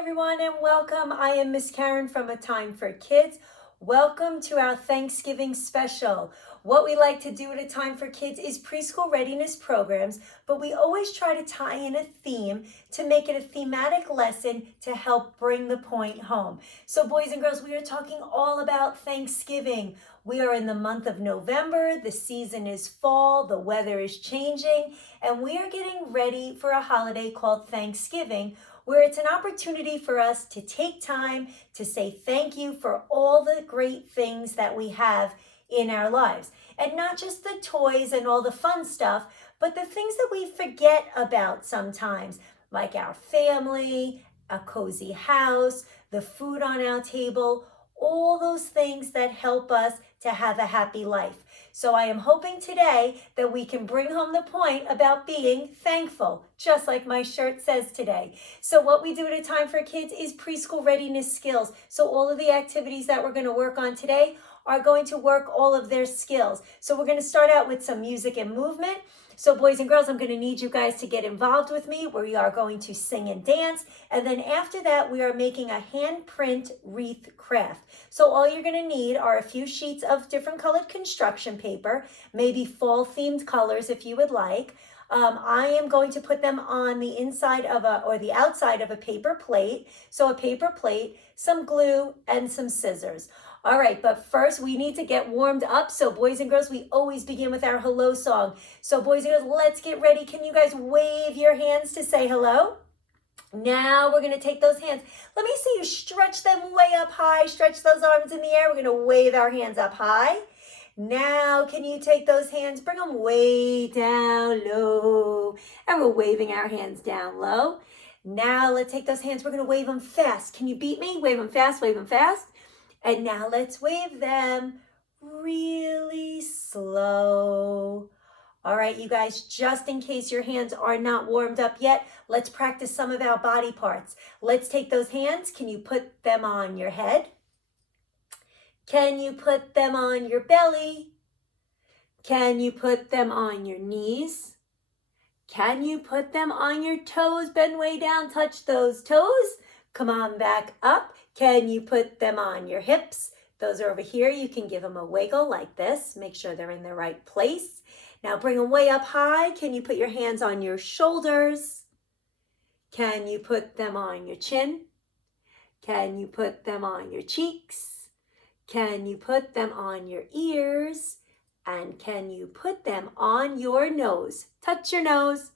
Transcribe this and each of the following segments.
everyone, and welcome. I am Miss Karen from A Time for Kids. Welcome to our Thanksgiving special. What we like to do at A Time for Kids is preschool readiness programs, but we always try to tie in a theme to make it a thematic lesson to help bring the point home. So boys and girls, we are talking all about Thanksgiving. We are in the month of November, the season is fall, the weather is changing, and we are getting ready for a holiday called Thanksgiving, where it's an opportunity for us to take time to say thank you for all the great things that we have in our lives. And not just the toys and all the fun stuff, but the things that we forget about sometimes, like our family, a cozy house, the food on our table, all those things that help us to have a happy life. So I am hoping today that we can bring home the point about being thankful, just like my shirt says today. So what we do at A Time for Kids is preschool readiness skills. So all of the activities that we're going to work on today are going to work all of their skills. So we're going to start out with some music and movement. So boys and girls, I'm going to need you guys to get involved with me. We are going to sing and dance. And then after that, we are making a handprint wreath craft. So all you're going to need are a few sheets of different colored construction paper, maybe fall themed colors if you would like. I am going to put them on the inside of the outside of a paper plate. So a paper plate, some glue, and some scissors. All right, but first we need to get warmed up. So boys and girls, we always begin with our hello song. So boys and girls, let's get ready. Can you guys wave your hands to say hello? Now we're going to take those hands. Let me see you stretch them way up high. Stretch those arms in the air. We're going to wave our hands up high. Now, can you take those hands, bring them way down low. And we're waving our hands down low. Now let's take those hands. We're going to wave them fast. Can you beat me? Wave them fast, wave them fast. And now let's wave them really slow. All right, you guys, just in case your hands are not warmed up yet, let's practice some of our body parts. Let's take those hands. Can you put them on your head? Can you put them on your belly? Can you put them on your knees? Can you put them on your toes? Bend way down, touch those toes. Come on back up. Can you put them on your hips? Those are over here. You can give them a wiggle like this. Make sure they're in the right place. Now bring them way up high. Can you put your hands on your shoulders? Can you put them on your chin? Can you put them on your cheeks? Can you put them on your ears? And can you put them on your nose? Touch your nose.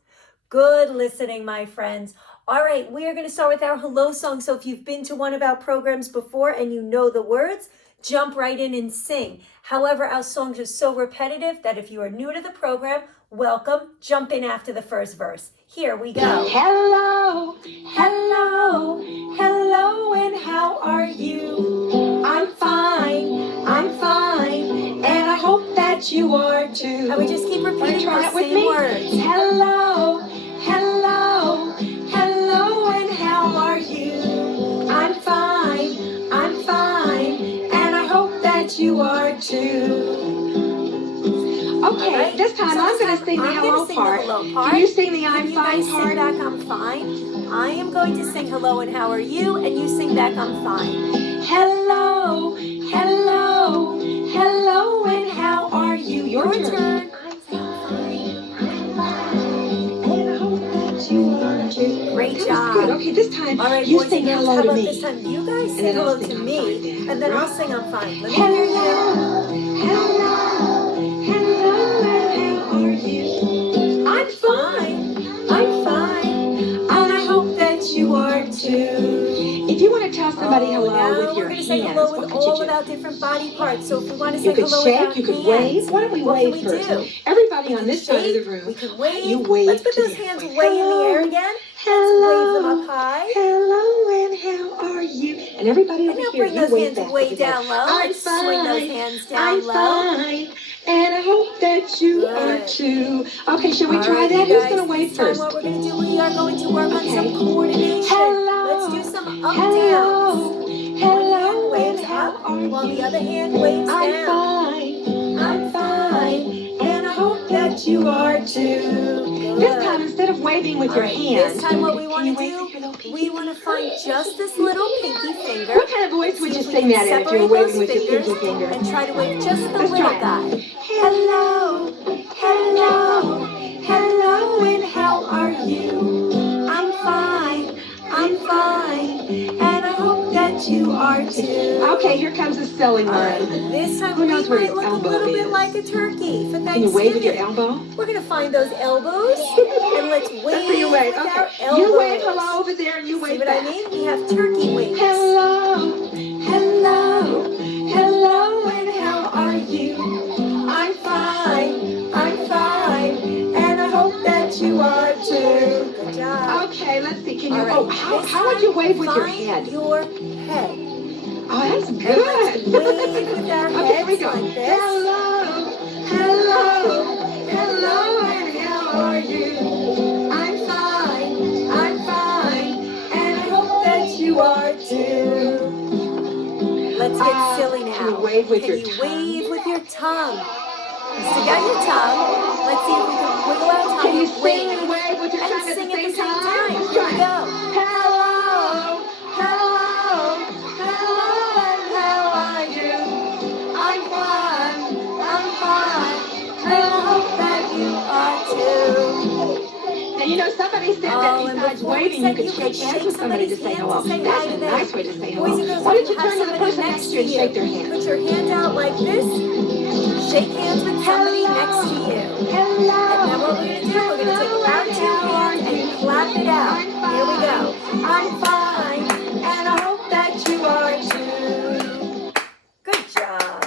Good listening, my friends. All right, we are going to start with our hello song. So if you've been to one of our programs before and you know the words, jump right in and sing. However, our songs are so repetitive that if you are new to the program, welcome. Jump in after the first verse. Here we go. Hello, hello, hello, and how are you? I'm fine, and I hope that you are too. And we just keep repeating the same words. Hello, hello, hello, and how are you? I'm fine, and I hope that you are too. Okay, right. This time I'm going to sing the hello part. Can you sing the I'm fine part? Back, I'm fine. I am going to sing hello and how are you, and you sing back I'm fine. Hello, hello, hello, and how are you? Your turn. Great job. Good. Okay, this time right, you sing hello to me. This time you guys sing hello to me, and then I'll sing I'm fine. Let me hear you. Hello, hello, and how are you? I'm fine, and I hope that you are too. If you want to tell somebody hello with your hands, hello with all of our different body parts. So if we want to say hello with our hands, you could wave. Why don't we wave first? Everybody on this side of the room, we can wave. You wave. Let's put those hands way in the air again. Hello, wave them up high. Hello, and how are you? And everybody over here, you wave back. Way down low. I'm fine. Swing those hands down low. I'm fine, and I hope that you are too. Okay, shall we try that? Who's going to wave first? What we're going to do, we are going to work on some coordination. Hello. Let's do some up downs. Hello, and how are you? While the other hand waves down. I'm fine, and I hope that that you are too. This time, instead of waving with your hand, this time what we want to do, we want to find just this little pinky finger. What kind of voice would you sing that in if you were waving with your pinky finger? And try to wave just the Let's little try it. guy. Hello, hello, hello, and how are you? I'm fine, and I hope that you are too. Okay, here comes the silly one. This time Who knows we where might his look a elbow little bit is? like a turkey for Thanksgiving. Can you wave with your elbow? We're going to find those elbows, and let's wave That's where you wave. with Okay. our elbows. You wave hello over there, and you wave See what back. I mean? We have turkey waves. Hello, Hello, hello, and how are you? I'm fine, and I hope that you are too. Good job. Okay, let's see. Can you? All right. Oh, how would you wave with your head? Your head. Oh, that's And good. let's wave with our Okay, here heads we go. like this. Hello, and how are you? I'm fine, and I hope that you are too. Let's get silly now. Can you wave with your tongue? Wave with your tongue? Stick out your tongue. Let's see if we can wiggle our tongue. Can you and sing and wave with your and tongue at sing the same time? Here Let's we try it. go. Hello, and how are you? I'm fine, and I hope that you are too. Now, you know, somebody said that and besides before we waving, you said could you shake could hands shake with somebody to somebody's say hand hello. to say That's hi to a them. nice way to say Boys hello. and girls, Why if don't you have turn to the somebody person next to you and shake their hand? Put your hand out like this. Shake hands with somebody next to you. And now what we're going to do, we're going to take our two hands and clap it out. Here we go. I'm fine, and I hope that you are too. Good job.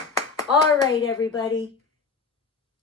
All right, everybody.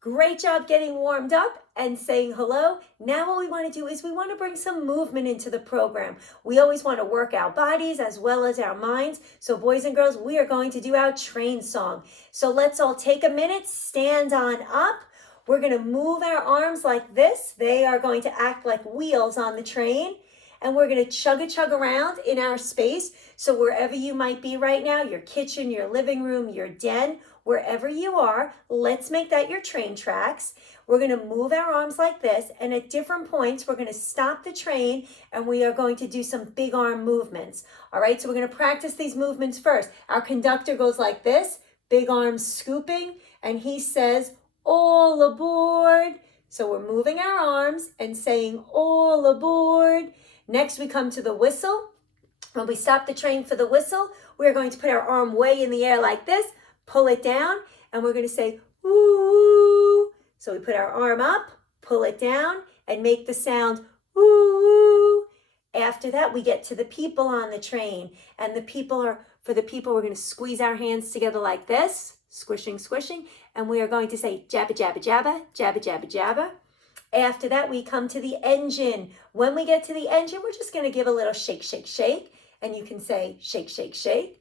Great job getting warmed up and saying hello. Now what we want to do is we want to bring some movement into the program. We always want to work our bodies as well as our minds. So boys and girls, we are going to do our train song. So let's all take a minute, stand on up. We're going to move our arms like this. They are going to act like wheels on the train. And we're going to chug around in our space. So wherever you might be right now, your kitchen, your living room, your den, wherever you are, let's make that your train tracks. We're going to move our arms like this, and at different points, we're going to stop the train, and we are going to do some big arm movements. All right, so we're going to practice these movements first. Our conductor goes like this, big arms scooping, and he says, all aboard. So we're moving our arms and saying, all aboard. Next, we come to the whistle. When we stop the train for the whistle, we're going to put our arm way in the air like this, pull it down, and we're going to say, woo. So we put our arm up, pull it down, and make the sound, woo. After that, we get to the people on the train. And for the people, we're going to squeeze our hands together like this, squishing, and we are going to say, jabba, jabba, jabba, jabba, jabba, jabba. After that, we come to the engine. When we get to the engine, we're just going to give a little shake, and you can say, shake.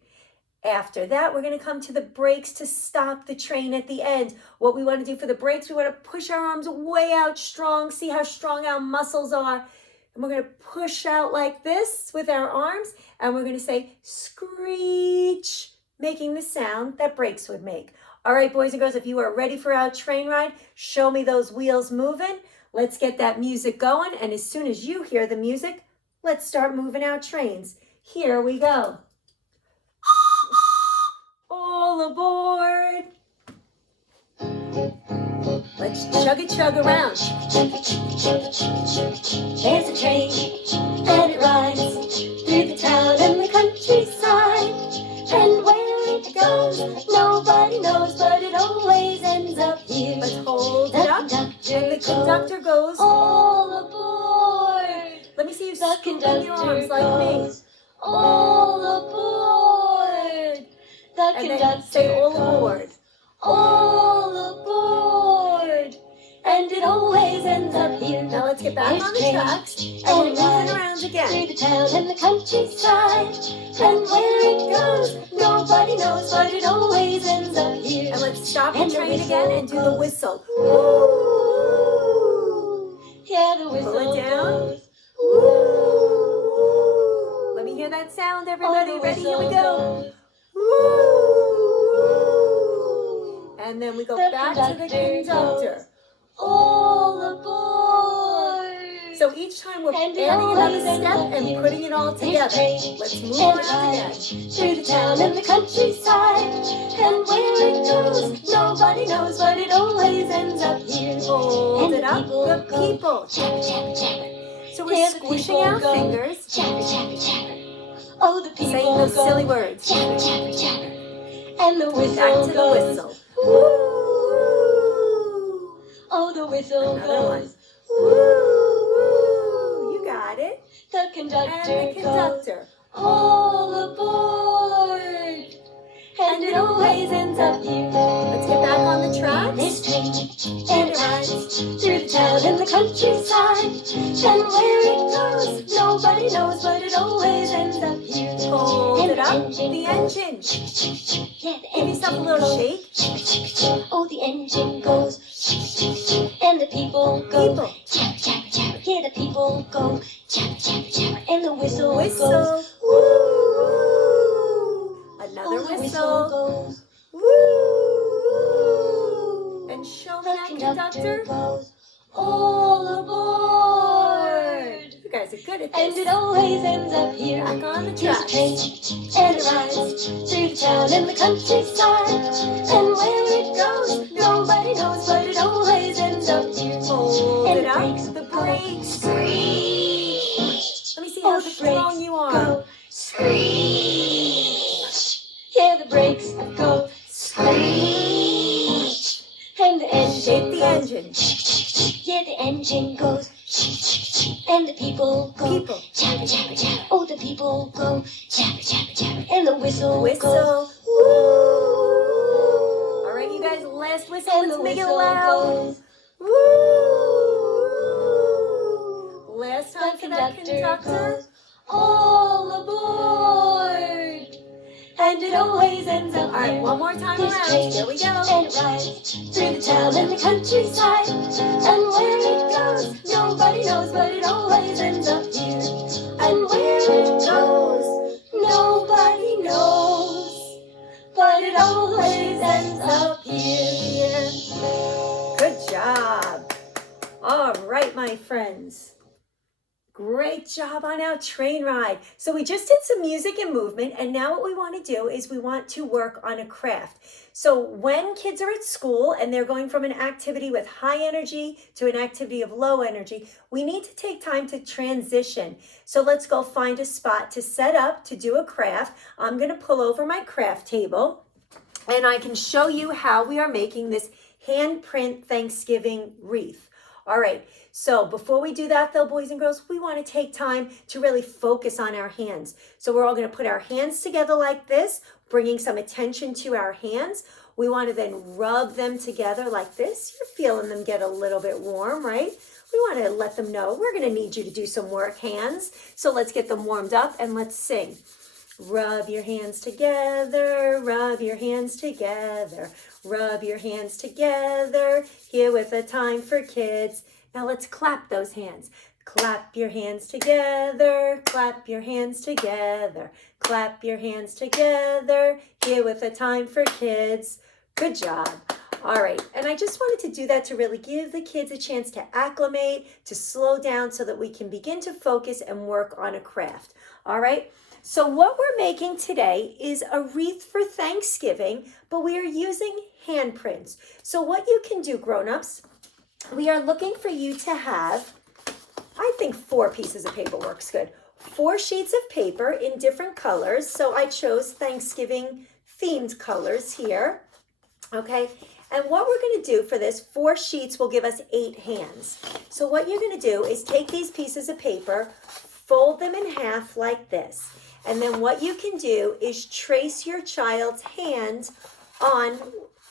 After that, we're going to come to the brakes to stop the train at the end. What we want to do for the brakes, we want to push our arms way out strong. See how strong our muscles are. And we're going to push out like this with our arms. And we're going to say, screech, making the sound that brakes would make. All right, boys and girls, if you are ready for our train ride, show me those wheels moving. Let's get that music going. And as soon as you hear the music, let's start moving our trains. Here we go. All aboard. Let's chug around. There's a train and it rides through the town and the countryside. And where it goes, nobody knows, but it always ends up here. Let's hold it up. And the conductor goes, all aboard. Let me see you scoop in your arms like me. All aboard. And then say all aboard. All aboard. And it always ends up here. Now let's get back on the tracks. And we're moving around again. Through the town and the countryside. And where it goes, nobody knows, but it always ends up here. And let's stop the train again and do the whistle. Woo! Yeah, the whistle. Pull it down. Woo! Let me hear that sound, everybody. Ready? Here we go. Woo! And then we go back to the conductor. Oh! aboard. So each time we're And it adding another always ends step up and here. putting it all This together. train Let's move and around again. rides through the town and the countryside. And where it goes, nobody knows, but it always ends up here. Hold And it up. The go people. chapper, chapper, chapper. So we're Hear the squishing people our go fingers, chapper, chapper, chapper. Oh, the people saying those go silly words. chapper, chapper, chapper. And the Back whistle to the goes whistle. woo. Oh, the whistle Another one. goes Woo, woo. You got it. The conductor And the conductor. goes all aboard. And it always ends up here. Let's get back on the tracks. This train and it rides through the town and the countryside. And where it goes, nobody knows, but it always ends up here. Hold it up. engine The goes. engine. Yeah, the Give yourself a engine little goes. shake. Oh, the engine goes. And the people go. People. Chap, chap, chap. Yeah, the people go. Chap, chap, chap. And the whistle goes. Whistle. Woo. Another Oh, the whistle. goes. Woo. And show me The that conductor conductor. goes all aboard. You guys are good at And this. it always ends up here. Back on the This tracks. train and it rides through the town and the countryside. And where it goes, nobody knows, but it always ends up here. Hold And it up. brakes The go brakes. screech. Let me see Oh, how the strong brakes you are. go screech. Yeah, the brakes go screech. And the engine Shake the goes. engine. Yeah, the engine goes. And the people go. People. Chapper, chapper, chapper. Oh, the people go. Chapper, chapper, chapper. And the whistle goes. Whistle. Woo. All right, you guys, last whistle. And Let's the make it whistle loud. goes. Woo. Last time The for that conductor conductor. goes all aboard. And it always ends up All right, here. one more time This around. train Here we go. and it rides through the town and the countryside. And where it goes, nobody knows, but it always ends up here. And where it goes, nobody knows, but it always ends up here. Good job. All right, my friends. Great job on our train ride. So we just did some music and movement, and now what we want to do is we want to work on a craft. So when kids are at school and they're going from an activity with high energy to an activity of low energy, we need to take time to transition. So let's go find a spot to set up to do a craft. I'm going to pull over my craft table, and I can show you how we are making this handprint Thanksgiving wreath. All right, so before we do that though, boys and girls, we want to take time to really focus on our hands. So we're all going to put our hands together like this, bringing some attention to our hands. We want to then rub them together like this. You're feeling them get a little bit warm, right? We want to let them know we're going to need you to do some work, hands. So let's get them warmed up and let's sing. Rub your hands together, rub your hands together, rub your hands together, here with a time for kids. Now let's clap those hands. Clap your hands together, clap your hands together, clap your hands together, here with a time for kids. Good job. All right, and I just wanted to do that to really give the kids a chance to acclimate, to slow down so that we can begin to focus and work on a craft. All right? So what we're making today is a wreath for Thanksgiving, but we are using handprints. So what you can do, grown-ups, we are looking for you to have, I think 4 pieces of paper works good. 4 sheets of paper in different colors. So I chose Thanksgiving themed colors here. Okay, and what we're going to do for this, 4 sheets will give us 8 hands. So what you're going to do is take these pieces of paper, fold them in half like this. And then what you can do is trace your child's hand on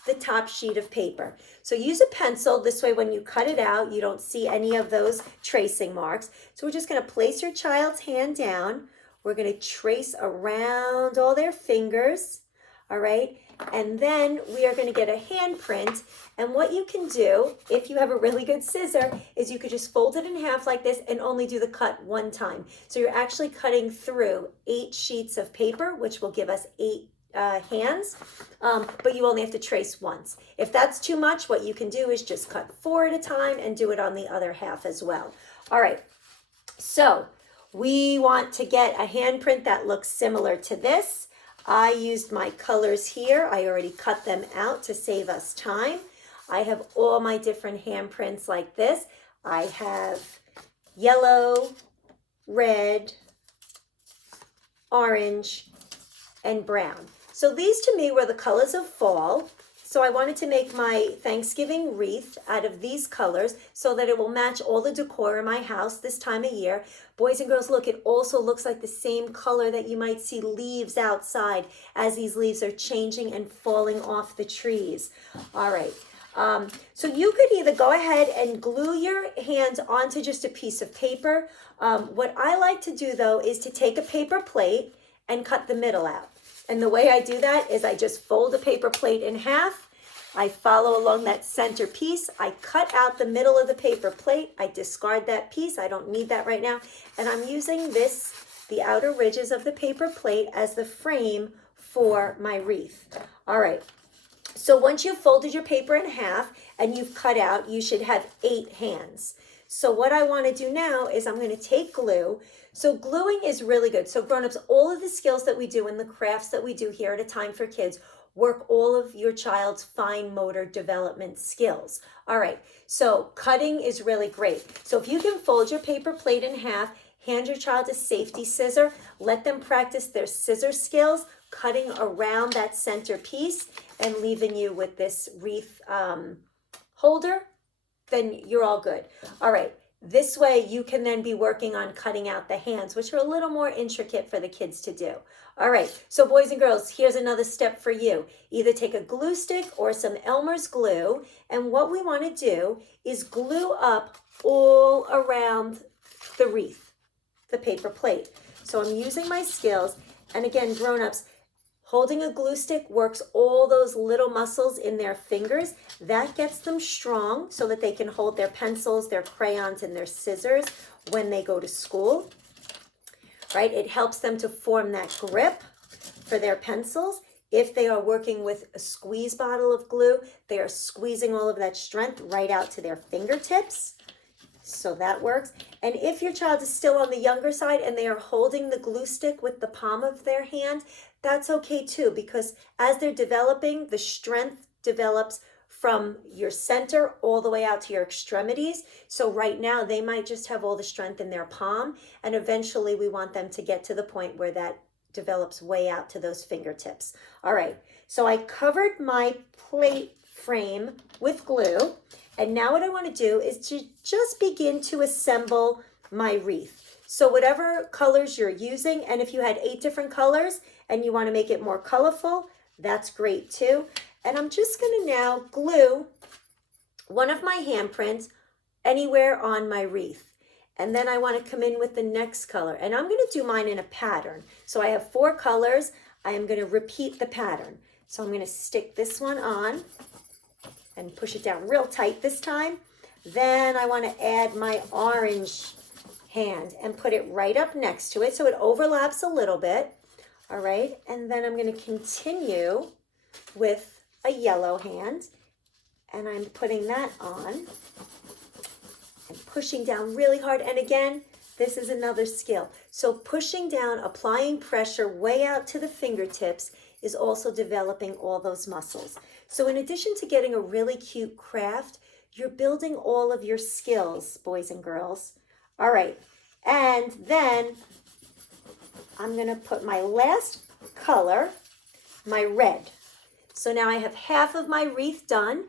the top sheet of paper. So use a pencil. This way when you cut it out, you don't see any of those tracing marks. So we're just going to place your child's hand down. We're going to trace around all their fingers. All right. And then we are going to get a handprint. And what you can do, if you have a really good scissor, is you could just fold it in half like this and only do the cut one time. So you're actually cutting through 8 sheets of paper, which will give us 8 hands, but you only have to trace once. If that's too much, what you can do is just cut 4 at a time and do it on the other half as well. All right, so we want to get a handprint that looks similar to this. I used my colors here. I already cut them out to save us time. I have all my different handprints like this. I have yellow, red, orange, and brown. So these to me were the colors of fall. So I wanted to make my Thanksgiving wreath out of these colors so that it will match all the decor in my house this time of year. Boys and girls, look, it also looks like the same color that you might see leaves outside as these leaves are changing and falling off the trees. All right. So you could either go ahead and glue your hands onto just a piece of paper. What I like to do though is to take a paper plate and cut the middle out. And the way I do that is I just fold a paper plate in half. I follow along that center piece. I cut out the middle of the paper plate. I discard that piece. I don't need that right now. And I'm using this, the outer ridges of the paper plate, as the frame for my wreath. All right. So once you've folded your paper in half and you've cut out, you should have 8 hands. So what I want to do now is I'm going to take glue. So gluing is really good. So grown-ups, all of the skills that we do in the crafts that we do here at A Time for Kids work all of your child's fine motor development skills. All right, so cutting is really great. So if you can fold your paper plate in half, hand your child a safety scissor, let them practice their scissor skills, cutting around that center piece and leaving you with this wreath holder, then you're all good. All right. This way you can then be working on cutting out the hands, which are a little more intricate for the kids to do. All right, so boys and girls, here's another step for you. Either take a glue stick or some Elmer's glue, and what we want to do is glue up all around the wreath, the paper plate. So I'm using my skills, and again, grown-ups, holding a glue stick works all those little muscles in their fingers. That gets them strong so that they can hold their pencils, their crayons, and their scissors when they go to school, right? It helps them to form that grip for their pencils. If they are working with a squeeze bottle of glue, they are squeezing all of that strength right out to their fingertips. So that works. And if your child is still on the younger side and they are holding the glue stick with the palm of their hand, that's okay too, because as they're developing, the strength develops from your center all the way out to your extremities. So right now they might just have all the strength in their palm, and eventually we want them to get to the point where that develops way out to those fingertips. All right, so I covered my plate frame with glue, and now what I want to do is to just begin to assemble my wreath. So whatever colors you're using, and if you had 8 different colors and you want to make it more colorful, that's great too. And I'm just going to now glue one of my handprints anywhere on my wreath. And then I want to come in with the next color. And I'm going to do mine in a pattern. So I have 4 colors. I am going to repeat the pattern. So I'm going to stick this one on and push it down real tight this time. Then I want to add my orange hand and put it right up next to it so it overlaps a little bit. All right, and then I'm going to continue with a yellow hand, and I'm putting that on and pushing down really hard. And again, this is another skill. So pushing down, applying pressure way out to the fingertips is also developing all those muscles. So in addition to getting a really cute craft, you're building all of your skills, boys and girls. All right, and then I'm going to put my last color, my red. So now I have half of my wreath done,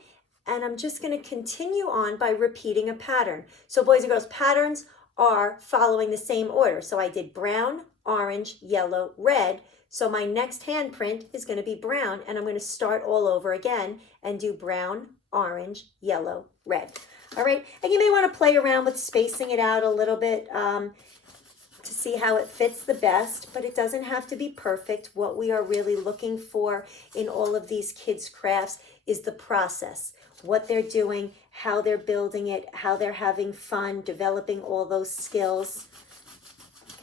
and I'm just going to continue on by repeating a pattern. So boys and girls, patterns are following the same order. So I did brown, orange, yellow, red. So my next handprint is going to be brown, and I'm going to start all over again and do brown, orange, yellow, red. All right, and you may want to play around with spacing it out a little bit to see how it fits the best, but it doesn't have to be perfect. What we are really looking for in all of these kids' crafts is the process, what they're doing, how they're building it, how they're having fun, developing all those skills.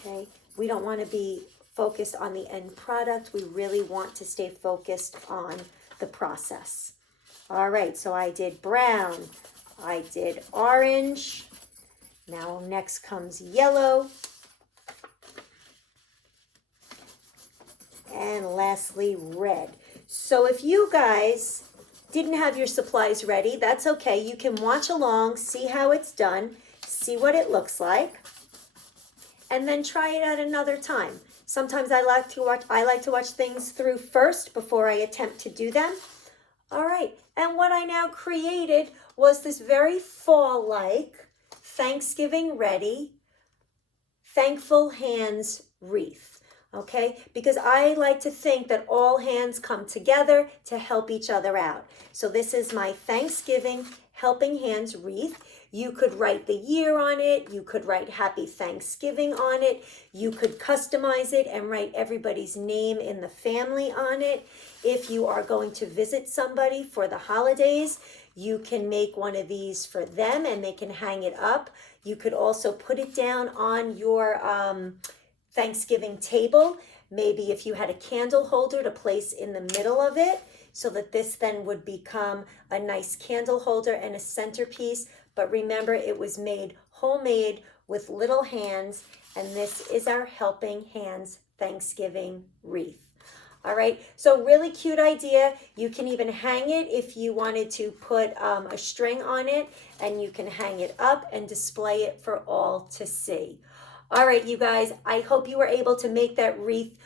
Okay, we don't want to be focused on the end product. We really want to stay focused on the process. All right, so I did brown, I did orange. Now next comes yellow. And lastly, red. So if you guys didn't have your supplies ready, that's okay. You can watch along, see how it's done, see what it looks like, and then try it at another time. Sometimes I like to watch things through first before I attempt to do them. All right, and what I now created was this very fall-like, Thanksgiving ready, thankful hands wreath. Okay, because I like to think that all hands come together to help each other out. So this is my Thanksgiving Helping Hands wreath. You could write the year on it. You could write Happy Thanksgiving on it. You could customize it and write everybody's name in the family on it. If you are going to visit somebody for the holidays, you can make one of these for them and they can hang it up. You could also put it down on your Thanksgiving table. Maybe if you had a candle holder to place in the middle of it, so that this then would become a nice candle holder and a centerpiece. But remember, it was made homemade with little hands, and this is our Helping Hands Thanksgiving wreath. All right, so really cute idea. You can even hang it if you wanted to put a string on it, and you can hang it up and display it for all to see. All right, you guys, I hope you were able to make that wreath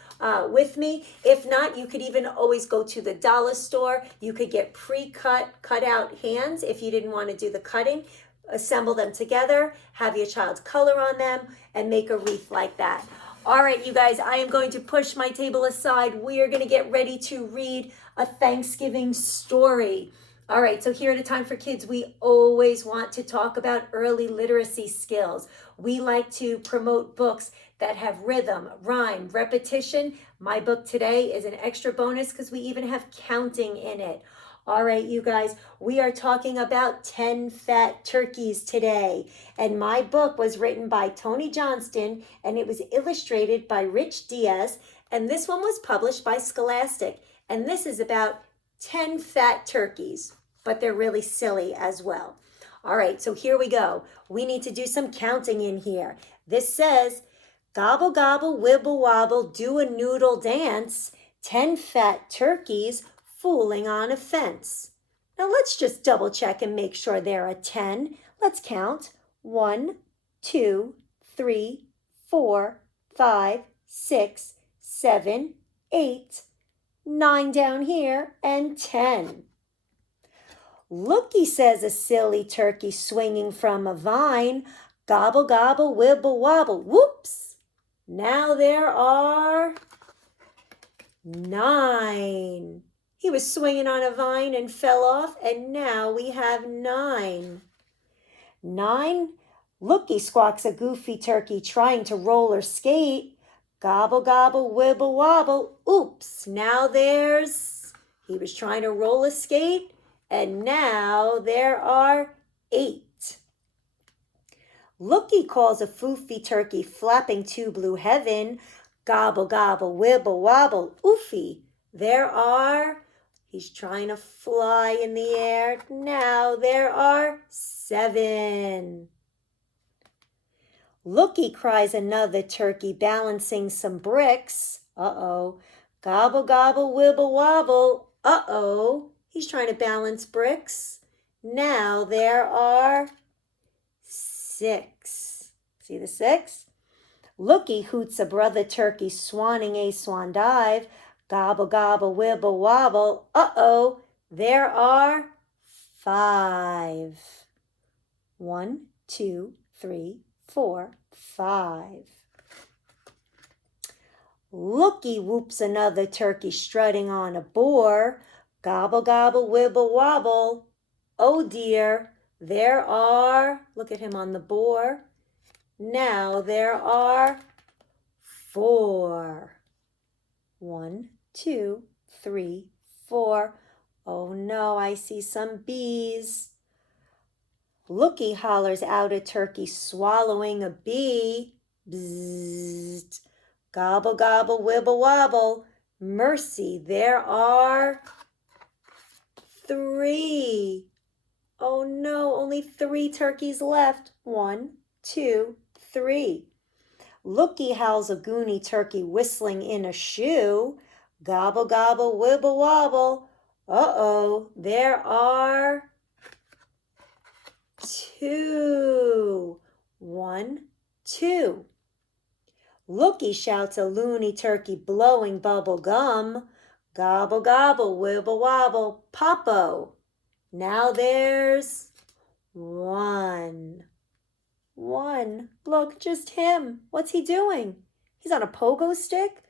with me. If not, you could even always go to the dollar store. You could get pre-cut, cut out hands if you didn't want to do the cutting. Assemble them together, have your child's color on them, and make a wreath like that. All right, you guys, I am going to push my table aside. We are going to get ready to read a Thanksgiving story. All right, so here at A Time for Kids, we always want to talk about early literacy skills. We like to promote books that have rhythm, rhyme, repetition. My book today is an extra bonus because we even have counting in it. All right, you guys, we are talking about 10 Fat Turkeys today. And my book was written by Tony Johnston, and it was illustrated by Rich Diaz. And this one was published by Scholastic. And this is about 10 fat turkeys, but they're really silly as well. All right, so here we go. We need to do some counting in here. This says, gobble, gobble, wibble, wobble, do a noodle dance, 10 fat turkeys fooling on a fence. Now let's just double check and make sure there are 10. Let's count. 1, 2, 3, 4, 5, 6, 7, 8, 9 down here, and 10. Looky, says a silly turkey swinging from a vine. Gobble, gobble, wibble, wobble. Whoops! Now there are 9. He was swinging on a vine and fell off, and now we have 9. 9. Looky, squawks a goofy turkey trying to roller skate. Gobble, gobble, wibble, wobble. Oops, now he was trying to roller skate, and now there are 8. Looky, calls a foofy turkey flapping to blue heaven. Gobble, gobble, wibble, wobble. Oofy, he's trying to fly in the air. Now there are 7. Looky, cries another turkey balancing some bricks. Uh-oh. Gobble, gobble, wibble, wobble. Uh-oh. He's trying to balance bricks. Now there are 6. See the 6? Looky, hoots a brother turkey swanning a swan dive. Gobble, gobble, wibble, wobble. Uh-oh. There are 5. 1, 2, 3, 4, 5. Looky, whoops another turkey strutting on a boar. Gobble, gobble, wibble, wobble. Oh dear, look at him on the boar. Now there are 4. 1, 2, 3, 4. Oh no, I see some bees. Looky, hollers out a turkey swallowing a bee. Bzzzt. Gobble, gobble, wibble, wobble. Mercy, there are 3. Oh no, only 3 turkeys left. 1, 2, 3. Looky, howls a goony turkey whistling in a shoe. Gobble, gobble, wibble, wobble. Uh-oh, there are 2. 1, 2. Looky, shouts a loony turkey blowing bubble gum. Gobble, gobble, wibble, wobble, pop-o. Now there's 1. 1. Look, just him. What's he doing? He's on a pogo stick?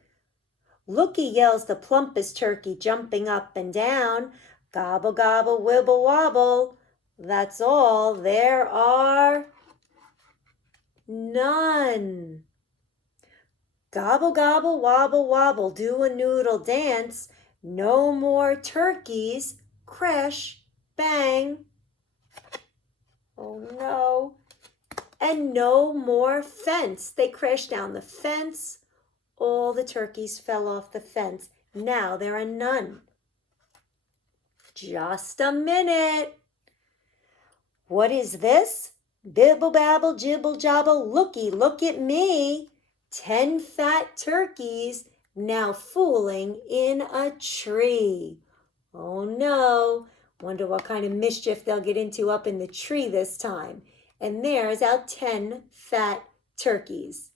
Looky, yells the plumpest turkey, jumping up and down. Gobble, gobble, wibble, wobble. That's all. There are none. Gobble, gobble, wobble, wobble, do a noodle dance. No more turkeys. Crash, bang. Oh no. And no more fence. They crashed down the fence. All the turkeys fell off the fence. Now there are none. Just a minute. What is this? Bibble babble, jibble jobble, looky, look at me. 10 fat turkeys now fooling in a tree. Oh no. Wonder what kind of mischief they'll get into up in the tree this time. And there's our 10 fat turkeys.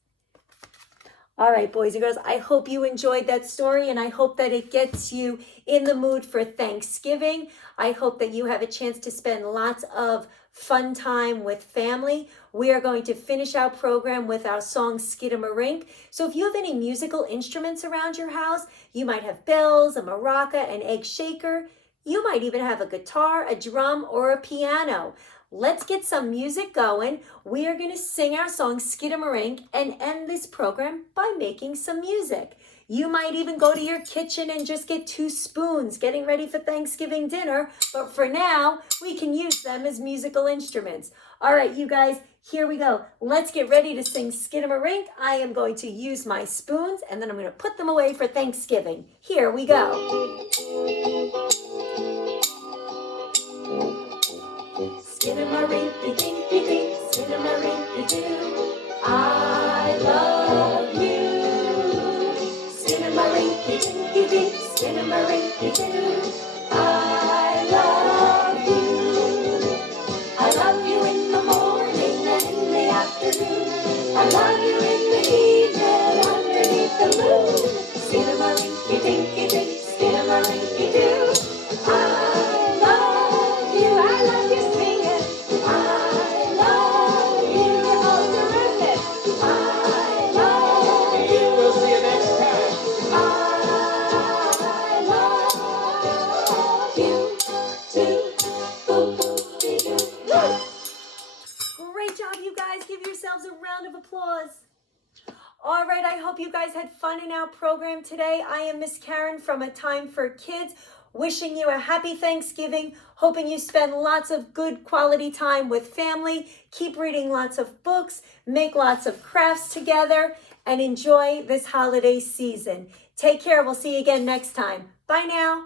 All right, boys and girls, I hope you enjoyed that story, and I hope that it gets you in the mood for Thanksgiving. I hope that you have a chance to spend lots of fun time with family. We are going to finish our program with our song Skidamarink. So if you have any musical instruments around your house, you might have bells, a maraca, an egg shaker. You might even have a guitar, a drum, or a piano. Let's get some music going. We are going to sing our song Skidamarink and end this program by making some music. You might even go to your kitchen and just get 2 spoons getting ready for Thanksgiving dinner, but for now, we can use them as musical instruments. All right, you guys, here we go. Let's get ready to sing Skidamarink. I am going to use my spoons, and then I'm going to put them away for Thanksgiving. Here we go. Skidamarink-a-dinky-dink, skidamarink-a-doo. I love you. Skidamarink-a-dinky-dink, skidamarink-a-doo. I love you. I love you in the morning and in the afternoon. I love you in the evening underneath the moon. Skidamarink-a-dinky-dink, skidamarink-a-doo. I love you. I love you singing. I love you. You're all terrific. I love you. We'll see you next time. I love you too. Great job, you guys. Give yourselves a round of applause. All right, I hope you guys had fun in our program today. I am Miss Karen from A Time for Kids, wishing you a happy Thanksgiving, hoping you spend lots of good quality time with family, keep reading lots of books, make lots of crafts together, and enjoy this holiday season. Take care. We'll see you again next time. Bye now.